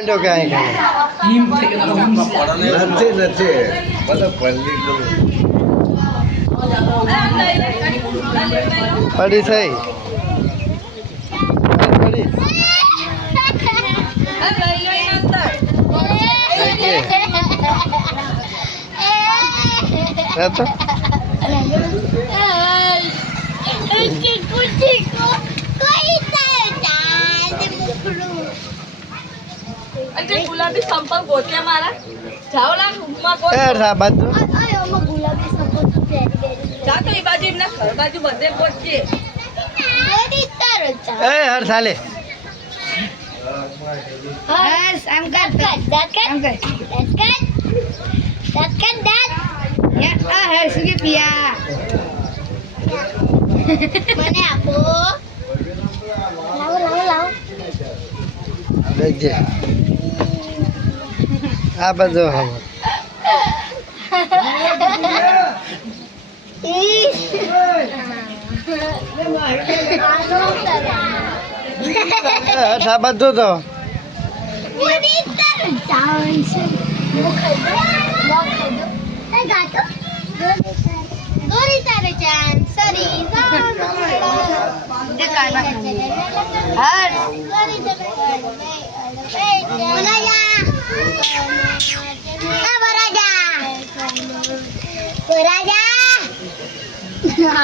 જો કે અહીં નથી નથી બધા પલ્લી પડી થઈ પડી તો ગુલાબી સંપલ ગોત્યા મારા જાઓ લા રૂમમાં ગો આ બાજુ ગુલાબી સપોર્ટ જા તો એ બાજુ એમના ઘર બાજુ બધે ગોતજે હર સાલે હર્ષ આમ કર આ હર્ષ કે પિયા મને આપો લાવો દેખજે આ બાજુ હવે આ બાજુ તો રાજા